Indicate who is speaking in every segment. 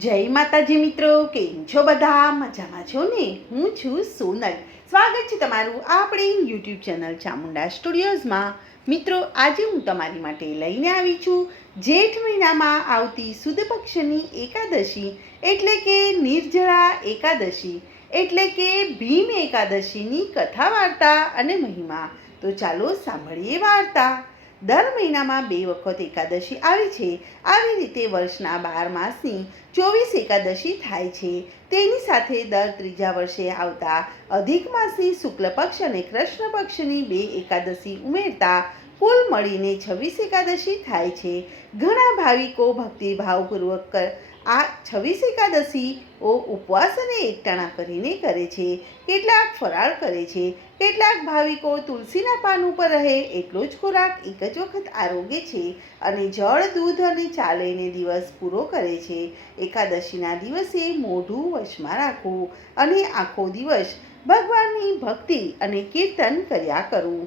Speaker 1: જય માતાજી મિત્રો, કેમ છો બધા? મજામાં છો ને? હું છું સોનલ. સ્વાગત છે તમારું આપણી યુટ્યુબ ચેનલ ચામુંડા સ્ટુડિયોઝમાં. મિત્રો, આજે હું તમારી માટે લઈને આવી છું જેઠ મહિનામાં આવતી સુદ પક્ષની એકાદશી, એટલે કે નિર્જળા એકાદશી, એટલે કે ભીમ એકાદશીની કથા વાર્તા અને મહિમા. તો ચાલો સાંભળીએ વાર્તા. દર મહિનામાં બે વખત એકાદશી આવે છે. આવી રીતે વર્ષના બાર માસની ચોવીસ એકાદશી થાય છે. તેની સાથે દર ત્રીજા વર્ષે આવતા અધિક માસની શુક્લ પક્ષ અને કૃષ્ણ પક્ષની બે એકાદશી ઉમેરતા કુલ મળીને છવ્વીસ એકાદશી થાય છે. ઘણા ભાવિકો ભક્તિભાવપૂર્વક આ છવ્વીસ એકાદશીઓ ઉપવાસ અને એકટાણા કરીને કરે છે. કેટલાક ફરાળ કરે છે. કેટલાક ભાવિકો તુલસીના પાન ઉપર રહે એટલો જ ખોરાક એક જ વખત આરોગે છે અને જળ, દૂધ અને ચા લઈને દિવસ પૂરો કરે છે. એકાદશીના દિવસે મોઢું વશમાં રાખવું અને આખો દિવસ ભગવાનની ભક્તિ અને કીર્તન કર્યા કરવું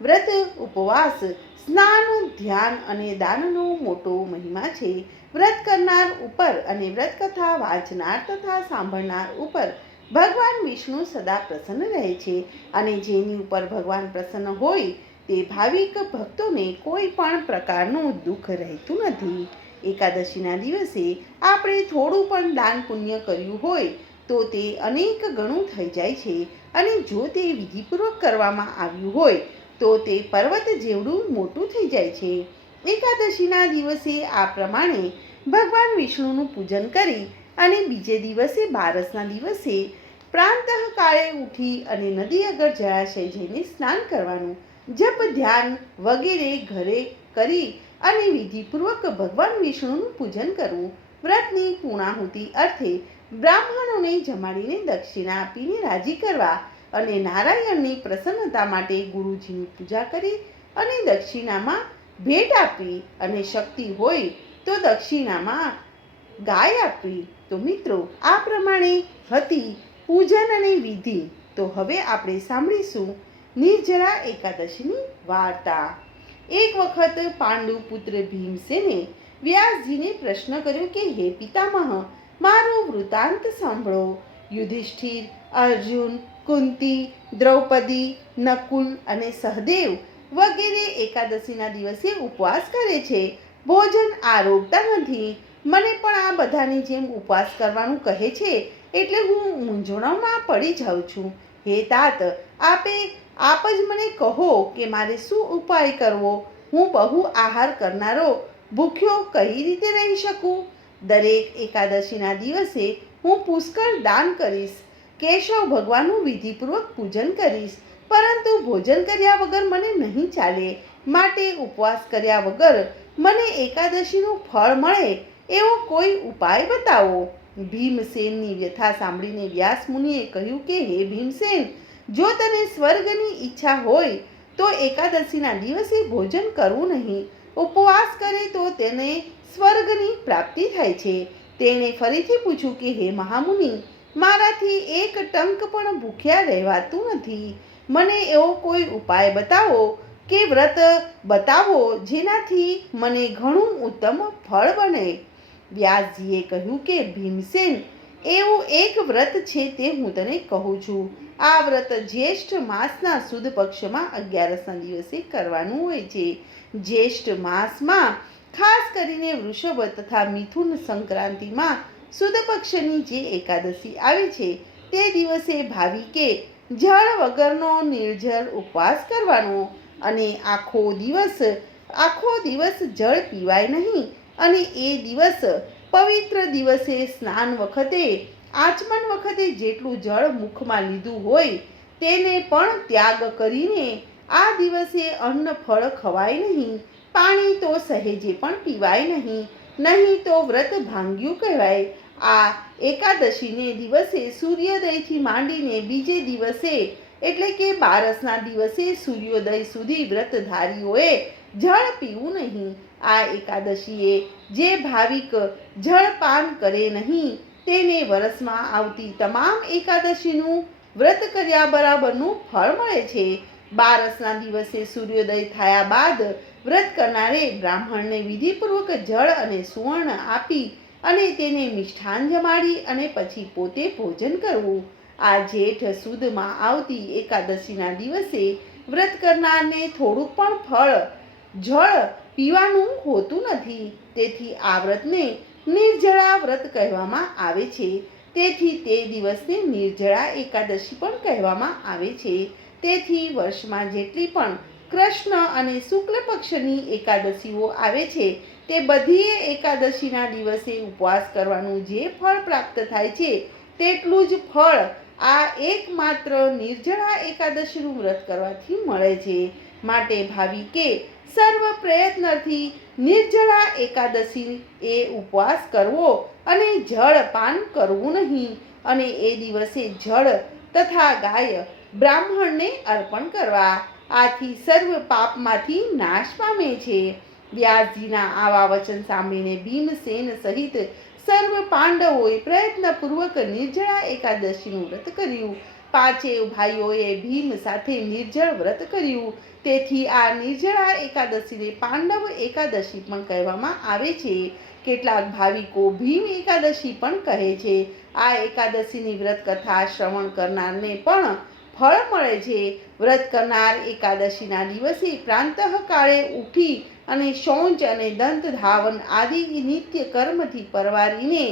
Speaker 1: વ્રત, ઉપવાસ, સ્નાન, ધ્યાન અને દાનનો મોટો મહિમા છે. વ્રત કરનાર ઉપર અને વ્રત કથા વાંચનાર તથા સાંભળનાર ઉપર ભગવાન વિષ્ણુ સદા પ્રસન્ન રહે છે અને જેની ઉપર ભગવાન પ્રસન્ન હોય તે ભાવિક ભક્તોને કોઈ પણ પ્રકારનું દુઃખ રહેતું નથી. એકાદશીના દિવસે આપણે થોડું પણ દાન પુણ્ય કર્યું હોય તો તે અનેક ગણું થઈ જાય છે અને જો તે વિધિપૂર્વક કરવામાં આવ્યું હોય તો તે પર્વત જેવડું મોટું થઈ જાય છે. એકાદશીના દિવસે આ પ્રમાણે ભગવાન વિષ્ણુનું પૂજન કરી અને બીજે દિવસે બારસના દિવસે પ્રાંતઃ કાળે ઉઠી અને નદી આગળ જળાશય જઈને સ્નાન કરવાનું, જપ, ધ્યાન વગેરે ઘરે કરી અને વિધિપૂર્વક ભગવાન વિષ્ણુનું પૂજન કરવું. વ્રતની પૂર્ણાહુતિ અર્થે બ્રાહ્મણોને જમાડીને દક્ષિણા આપીને રાજી કરવા અને નારાયણની પ્રસન્નતા માટે ગુરુજીની પૂજા કરી અને દક્ષિણામાં ભેટ આપવી અને શક્તિ હોય તો દક્ષિણામાં ગાય આપવી તો મિત્રો, આ પ્રમાણે હતી પૂજન અને વિધિ. તો હવે આપણે સાંભળીશું નિર્જરા એકાદશીની વાર્તા. એક વખત પાંડુ પુત્ર ભીમસેને વ્યાસજીને પ્રશ્ન કર્યો કે, હે પિતામહ, મારો વૃતાંત સાંભળો. યુધિષ્ઠિર અર્જુન કુંતી, દ્રૌપદી, નકુલ અને સહદેવ વગેરે એકાદશીના દિવસે ઉપવાસ કરે છે. ભોજન આરોગતા નથી. મને પણ આ બધાની જેમ ઉપવાસ કરવાનું કહે છે એટલે હું મૂંઝવણમાં પડી જાઉં છું. હે તાત આપે, આપ જ મને કહો કે મારે શું ઉપાય કરવો? હું બહુ આહાર કરનારો, ભૂખ્યો કઈ રીતે રહી શકું? દરેક એકાદશીના દિવસે હું પુષ્કળ દાન કરીશ. કેશવ ભગવાનનું વિધિપૂર્વક પૂજન કરીશ. પરંતુ ભોજન કર્યા વગર મને નહીં ચાલે. માટે ઉપવાસ કર્યા વગર મને એકાદશીનું ફળ મળે એવો કોઈ ઉપાય બતાવો. ભીમસેનની વ્યથા સાંભળીને વ્યાસ મુનિએ કહ્યું કે, હે ભીમસેન, જો તને સ્વર્ગની ઈચ્છા હોય, તો એકાદશીના દિવસે ભોજન કરવું નહીં. ઉપવાસ કરે તો તેને સ્વર્ગની પ્રાપ્તિ થાય છે. તેણે ફરીથી પૂછ્યું કે, હે મહામુનિ મારાથી એક ટંક પણ ભૂખ્યા રહેવાતું નથી. મને એવો કોઈ ઉપાય બતાવો કે વ્રત બતાવો જેનાથી મને ઘણું ઉત્તમ ફળ બને. વ્યાસજીએ કહ્યું કે, ભીમસેન, એવું એક વ્રત છે તે હું તને કહું છું. આ વ્રત જ્યેષ્ઠ માસના સુદ પક્ષમાં અગિયારસના દિવસે કરવાનું હોય છે. જ્યેષ્ઠ માસમાં ખાસ કરીને વૃષભ તથા મિથુન સંક્રાંતિમાં સુદ પક્ષની જે એકાદશી આવે છે, તે દિવસે ભાવિકે જળ વગરનો નિર્જળ ઉપવાસ કરવાનો અને આખો દિવસ આખો દિવસ જળ પીવાય નહીં અને એ દિવસ પવિત્ર દિવસે સ્નાન વખતે, આચમન વખતે જેટલું જળ મુખમાં લીધું હોય, તેને પણ ત્યાગ કરીને આ દિવસે અન્ન ફળ ખવાય નહીં, પાણી તો સહેજે પણ પીવાય નહીં નહીં તો વ્રત ભાંગ્યું કહેવાય આ એકાદશીને દિવસે સૂર્યોદયથી માંડીને બીજે દિવસે એટલે કે બારસના દિવસે સૂર્યોદય સુધી વ્રતધારીઓએ જળ પીવું નહીં. આ એકાદશીએ જે ભાવિક જળપાન કરે નહીં, તેને વરસમાં આવતી તમામ એકાદશીનું વ્રત કર્યા બરાબરનું ફળ મળે છે. બારસના દિવસે સૂર્યોદય થયા બાદ વ્રત કરનારે બ્રાહ્મણને વિધિપૂર્વક જળ અને સુવર્ણ આપી અને તેને મિષ્ઠાન જમાડી અને પછી પોતે ભોજન કરવું. આ જેઠ સુદમાં આવતી એકાદશીના દિવસે વ્રત કરનારને થોડુંક પણ ફળ, જળ પીવાનું હોતું નથી. તેથી આ વ્રતને નિર્જળા વ્રત કહેવામાં આવે છે. તેથી તે દિવસને નિર્જળા એકાદશી પણ કહેવામાં આવે છે. તેથી વર્ષમાં જેટલી પણ કૃષ્ણ અને શુક્લ પક્ષની એકાદશીઓ આવે છે, તે બધી એકાદશીના દિવસે ઉપવાસ કરવાનું જે ફળ પ્રાપ્ત થાય છે, તેટલું જ ફળ આ એકમાત્ર નિર્જળા એકાદશીનું વ્રત કરવાથી મળે છે. માટે ભાવિકે સર્વ પ્રયત્નથી નિર્જળા એકાદશી એ ઉપવાસ કરવો અને જળ પાન કરવું નહીં અને એ દિવસે જળ તથા ગાય બ્રાહ્મણને અર્પણ કરવા. આથી સર્વ પાપમાંથી નાશ પામે છે. વ્યાસજીના આવા વચન સાંભળીને ભીમસેન સહિત સર્વ પાંડવોએ પ્રયત્નપૂર્વક નિર્જળા એકાદશીનું વ્રત કર્યું. પાંચેય ભાઈઓએ ભીમ સાથે નિર્જળ વ્રત કર્યું. તેથી આ નિર્જળા એકાદશીને પાંડવ એકાદશી પણ કહેવામાં આવે છે. કેટલાક ભાવિકો ભીમ એકાદશી પણ કહે છે. આ એકાદશીની વ્રત કથા શ્રવણ કરનારને પણ ફળ મળે છે. વ્રત કરનાર એકાદશીના દિવસે પ્રાંતઃકાળે ઉઠી અને શૌચ અને દંત ધાવન આદિ નિત્ય કર્મથી પરવારીને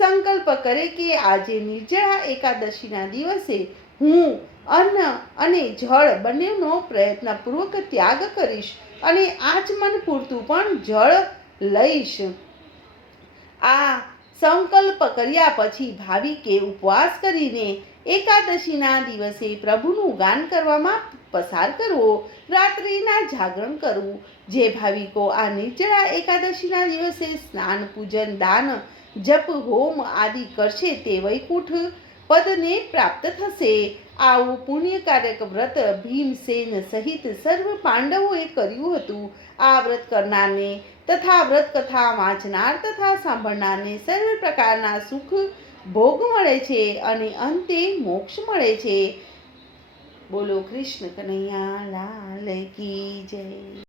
Speaker 1: સંકલ્પ કરે કે આજે નિર્જળા એકાદશીના દિવસે હું, અન્ન અને જળ બંનેનો પ્રયત્નપૂર્વક ત્યાગ કરીશ અને આચમન પૂરતું પણ જળ લઈશ. આ સંકલ્પ કર્યા પછી ભાવિકે ઉપવાસ કરીને એકાદશીના દિવસે પ્રભુનું ગાન કરવામાં પસાર કરવો, રાત્રિના જાગરણ કરવું. જે ભાવિકો આ નિર્જળા એકાદશીના દિવસે સ્નાન, પૂજન, દાન, જપ, હોમ આદિ કરશે તે વૈકુંઠ પદને પ્રાપ્ત થશે. આવું પુણ્યકારક વ્રત ભીમસેન સહિત સર્વ પાંડવોએ કર્યું હતું. આ વ્રત કરનારને તથા વ્રત કથા વાંચનાર તથા સાંભળનારને સર્વ પ્રકારના સુખ ભોગ મળે છે અને અંતે મોક્ષ મળે છે. બોલો કૃષ્ણ કનૈયા લાલ કી જય.